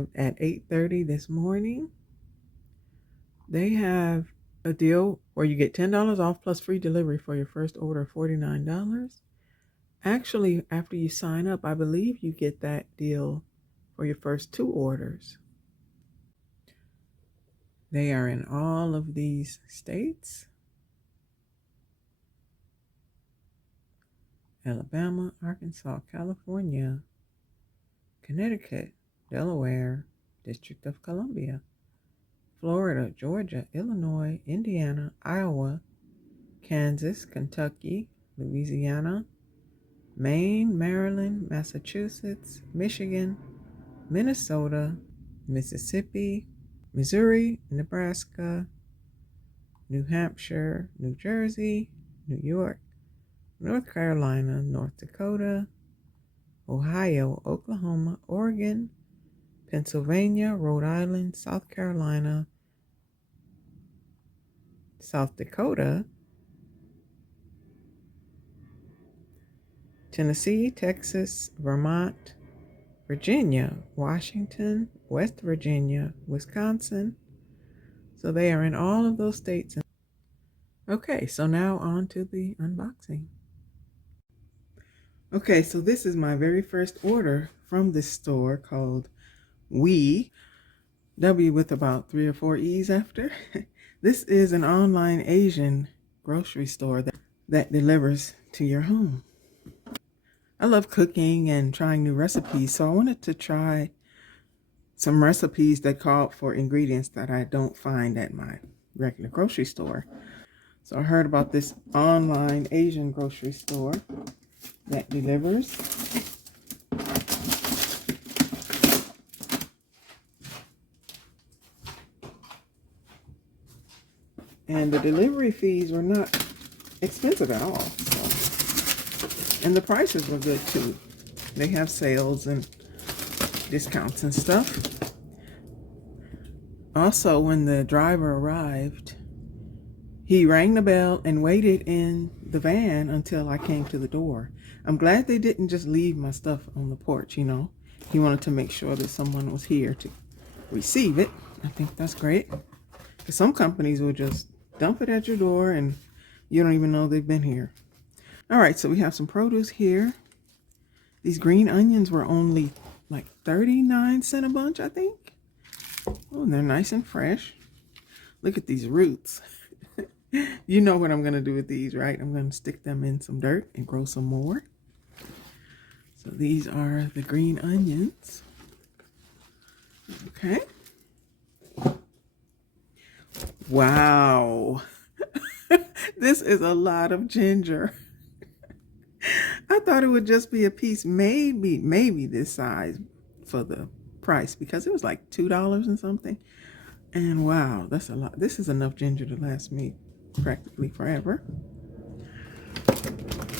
arrived at 8:30 this morning. They have a deal where you get $10 off plus free delivery for your first order of $49. Actually, after you sign up, I believe you get that deal for your first 2 orders. They are in all of these states: Alabama, Arkansas, California, Connecticut, Delaware, District of Columbia, Florida, Georgia, Illinois, Indiana, Iowa, Kansas, Kentucky, Louisiana, Maine, Maryland, Massachusetts, Michigan, Minnesota, Mississippi, Missouri, Nebraska, New Hampshire, New Jersey, New York, North Carolina, North Dakota, Ohio, Oklahoma, Oregon, Pennsylvania, Rhode Island, South Carolina, South Dakota, Tennessee, Texas, Vermont, Virginia, Washington, West Virginia, Wisconsin. So they are in all of those states. Okay, so now on to the unboxing. Okay, so this is my very first order from this store called Weee, W with about 3 or 4 E's after. This is an online Asian grocery store that delivers to your home. I love cooking and trying new recipes, so I wanted to try some recipes that called for ingredients that I don't find at my regular grocery store. So I heard about this online Asian grocery store that delivers. And the delivery fees were not expensive at all. So. And the prices were good too. They have sales and discounts and stuff. Also, when the driver arrived, he rang the bell and waited in the van until I came to the door. I'm glad they didn't just leave my stuff on the porch, you know. He wanted to make sure that someone was here to receive it. I think that's great. Because some companies will just dump it at your door and you don't even know they've been here. All right, so we have some produce here. These green onions were only like 39 cents a bunch, I think. Oh, and they're nice and fresh. Look at these roots. You know what I'm going to do with these, right? I'm going to stick them in some dirt and grow some more. So these are the green onions. Okay. Wow. This is a lot of ginger. I thought it would just be a piece, maybe this size for the price, because it was like $2 and something. And wow, that's a lot. This is enough ginger to last me practically forever.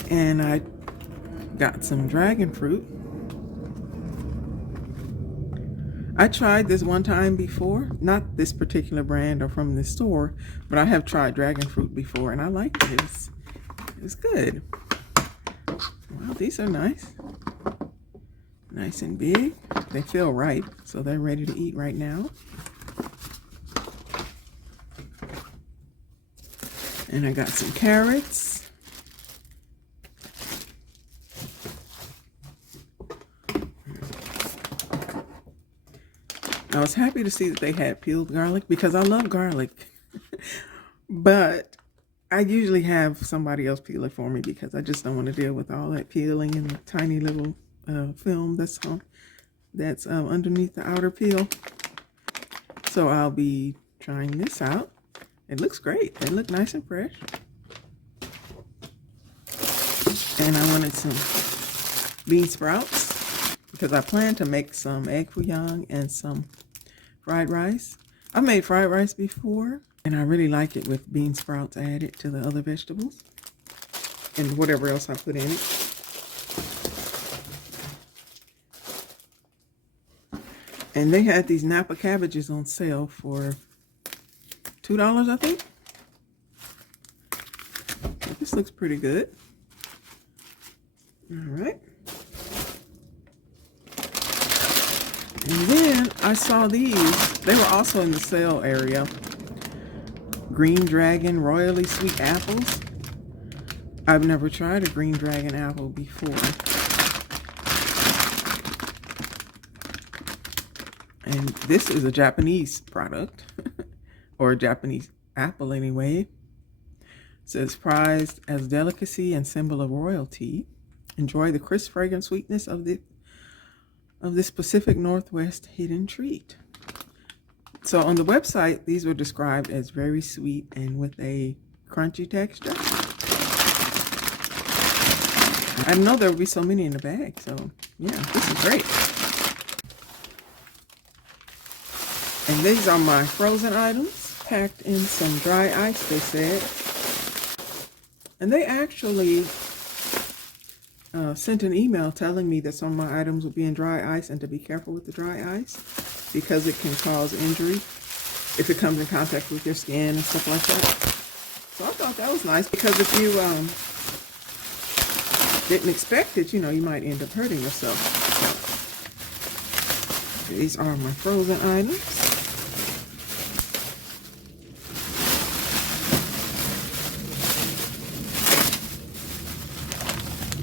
And I got some dragon fruit. I tried this one time before, not this particular brand or from this store, but I have tried dragon fruit before and I liked it. It's good. Wow, these are nice. Nice and big. They feel ripe, so they're ready to eat right now. And I got some carrots. I was happy to see that they had peeled garlic because I love garlic. But I usually have somebody else peel it for me because I just don't want to deal with all that peeling and the tiny little film that's underneath the outer peel. So I'll be trying this out. It looks great. They look nice and fresh. And I wanted some bean sprouts because I plan to make some egg foo young and some fried rice. I've made fried rice before, and I really like it with bean sprouts added to the other vegetables and whatever else I put in it. And they had these Napa cabbages on sale for $2, I think. This looks pretty good. All right. And then I saw these. They were also in the sale area. Green Dragon Royally Sweet Apples. I've never tried a Green Dragon apple before. And this is a Japanese product, or a Japanese apple anyway. It says prized as delicacy and symbol of royalty. Enjoy the crisp, fragrant sweetness of this Pacific Northwest hidden treat. So on the website, these were described as very sweet and with a crunchy texture. I didn't know there would be so many in the bag, so yeah, this is great. And these are my frozen items, packed in some dry ice, they said. And they actually sent an email telling me that some of my items will be in dry ice and to be careful with the dry ice because it can cause injury if it comes in contact with your skin and stuff like that. So I thought that was nice because if you didn't expect it, you know, you might end up hurting yourself. So these are my frozen items.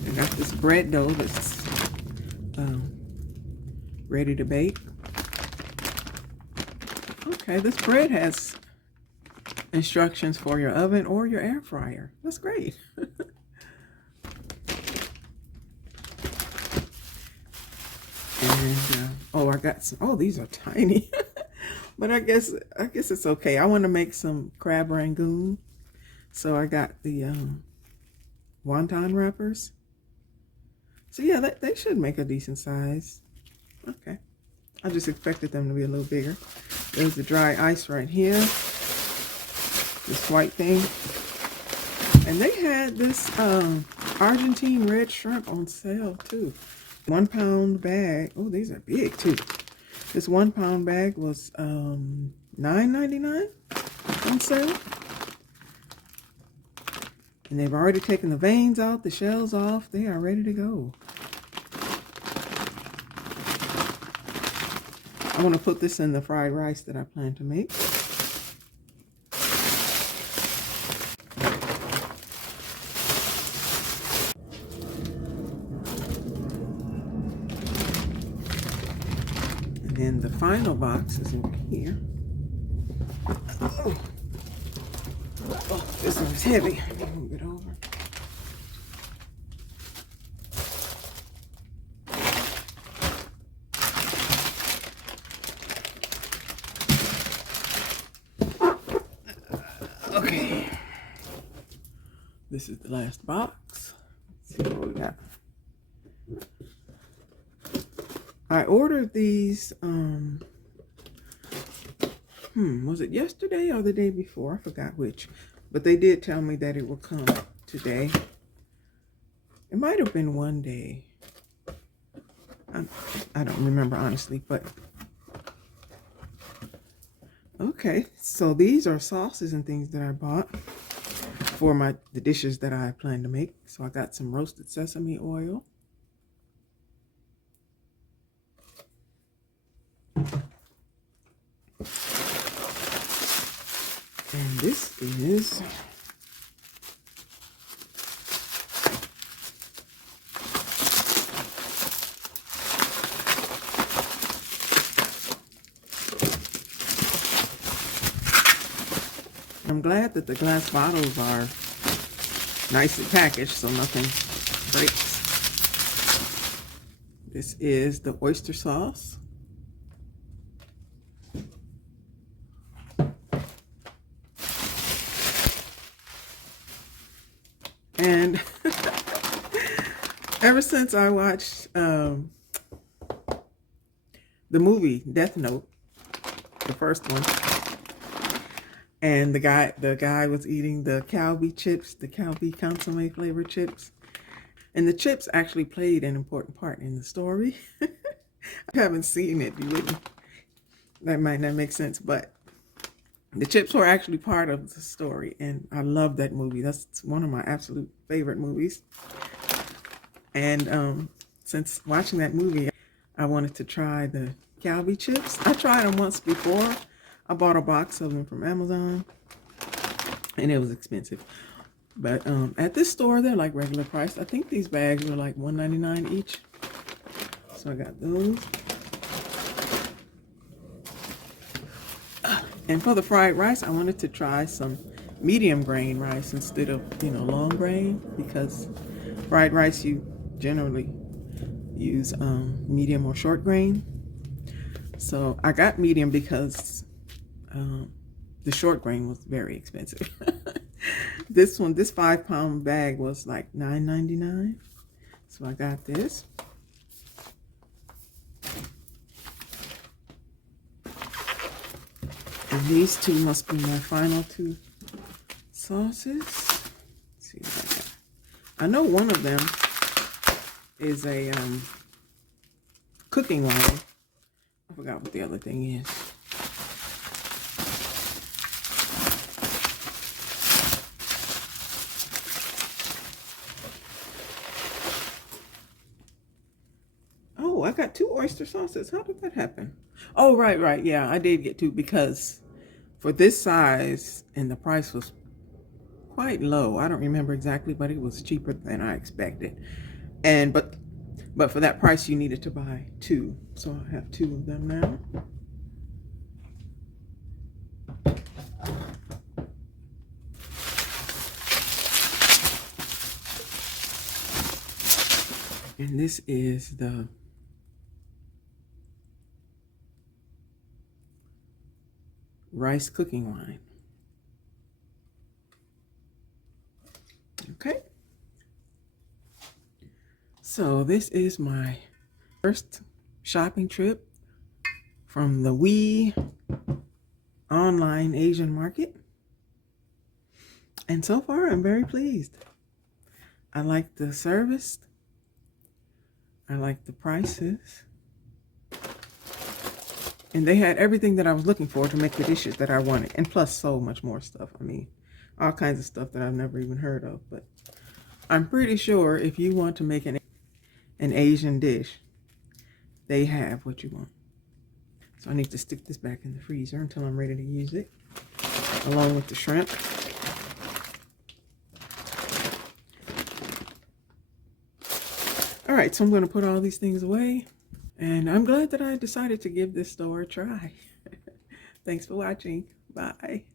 I got this bread dough that's ready to bake. Okay, this bread has instructions for your oven or your air fryer. That's great. And oh, I got some. Oh, these are tiny, but I guess it's okay. I want to make some crab rangoon, so I got the wonton wrappers. So yeah, they should make a decent size. Okay, I just expected them to be a little bigger. There's the dry ice right here. This white thing. And they had this Argentine red shrimp on sale too. 1 pound bag. Oh, these are big too. This 1 pound bag was $9.99 on sale. And they've already taken the veins out, the shells off. They are ready to go. I want to put this in the fried rice that I plan to make. And then the final box is over here. Oh, this one is heavy. Let me move it over. Okay, this is the last box. Let's see what we got. I ordered these, was it yesterday or the day before? I forgot which, but they did tell me that it will come today. It might have been one day. I don't remember honestly, but okay, so these are sauces and things that I bought for the dishes that I plan to make. So I got some roasted sesame oil. And this is I'm glad that the glass bottles are nicely packaged so nothing breaks. This is the oyster sauce. And ever since I watched the movie Death Note, the first one, and the guy was eating the Calbee chips, the Calbee consomme flavored chips, and the chips actually played an important part in the story. I haven't seen it. That might not make sense, but the chips were actually part of the story, and I love that movie. That's one of my absolute favorite movies. And since watching that movie, I wanted to try the Calbee chips. I tried them once before. I bought a box of them from Amazon, and it was expensive. But at this store, they're like regular price. I think these bags were like $1.99 each. So I got those. And for the fried rice, I wanted to try some medium grain rice instead of, long grain, because fried rice you generally use medium or short grain. So I got medium because the short grain was very expensive. This 5-pound bag was like $9.99. So I got this. And these two must be my final two sauces. Let's see what I got. I know one of them is a cooking wine. I forgot what the other thing is. Oh, I got two oyster sauces. How did that happen? Oh, right. Yeah, I did get two because for this size and the price was quite low. I don't remember exactly, but it was cheaper than I expected. And but for that price, you needed to buy two. So I have two of them now. And this is the rice cooking wine. Okay. So this is my first shopping trip from the Weee online Asian market. And so far, I'm very pleased. I like the service. I like the prices. And they had everything that I was looking for to make the dishes that I wanted. And plus so much more stuff. I mean, all kinds of stuff that I've never even heard of. But I'm pretty sure if you want to make an Asian dish, they have what you want. So I need to stick this back in the freezer until I'm ready to use it, along with the shrimp. All right, so I'm going to put all these things away. And I'm glad that I decided to give this store a try. Thanks for watching. Bye.